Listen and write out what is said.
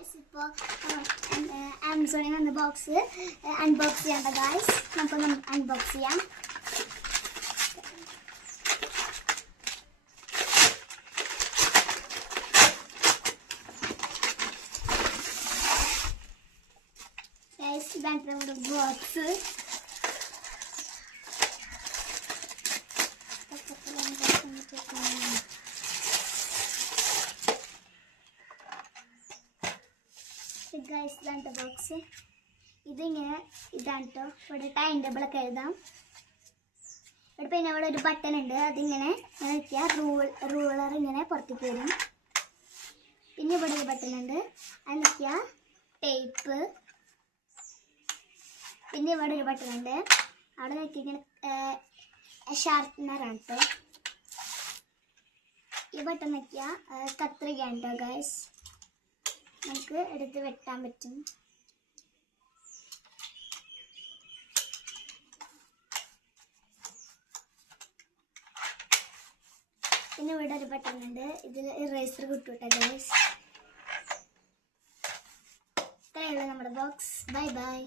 ഇപ്പോൾ ആമസോണിൽ വന്ന ബോക്സ് അൺബോക്സ് ചെയ്യേണ്ട ഗായ്സ്. നമുക്കൊന്ന് അൺബോക്സ് ചെയ്യാം. ഗായ്സ് ഇതാണ് നമ്മുടെ ബോക്സ്. ഗൈസ് ഇതാണ് ബോക്സ്. ഇതിങ്ങനെ ഇതാണ് കേട്ടോ. ഇവിടെ ടൈം ടേബിളൊക്കെ എഴുതാം. ഇവിടെ പിന്നെ ഇവിടെ ഒരു ബട്ടൺ ഉണ്ട്. അതിങ്ങനെ വയ്ക്കുക. റൂളർ ഇങ്ങനെ പുറത്തേക്ക് വരും. പിന്നെ ഇവിടെ ഒരു ബട്ടൺ ഉണ്ട്. അത് നിൽക്കുക. ടേപ്പ്. പിന്നെ ഇവിടെ ഒരു ബട്ടൺ ഉണ്ട്. അവിടെ നിൽക്കുക. ഇങ്ങനെ ഷാർപ്പനറാണ് കേട്ടോ. ഈ ബട്ടൺ നിൽക്കുക. കത്രികയാണ് കേട്ടോ ഗൈസ്. നമുക്ക് എടുത്ത് വെട്ടാൻ പറ്റും. പിന്നെ ഇവിടെ ഒരു ബട്ടൺ ഉണ്ട്. ഇതിൽ ഇറേസർ കിട്ടും കേട്ടോ ഗൈസ്. ഇത്രയേ ഉള്ളൂ നമ്മുടെ ബോക്സ്. Bye bye.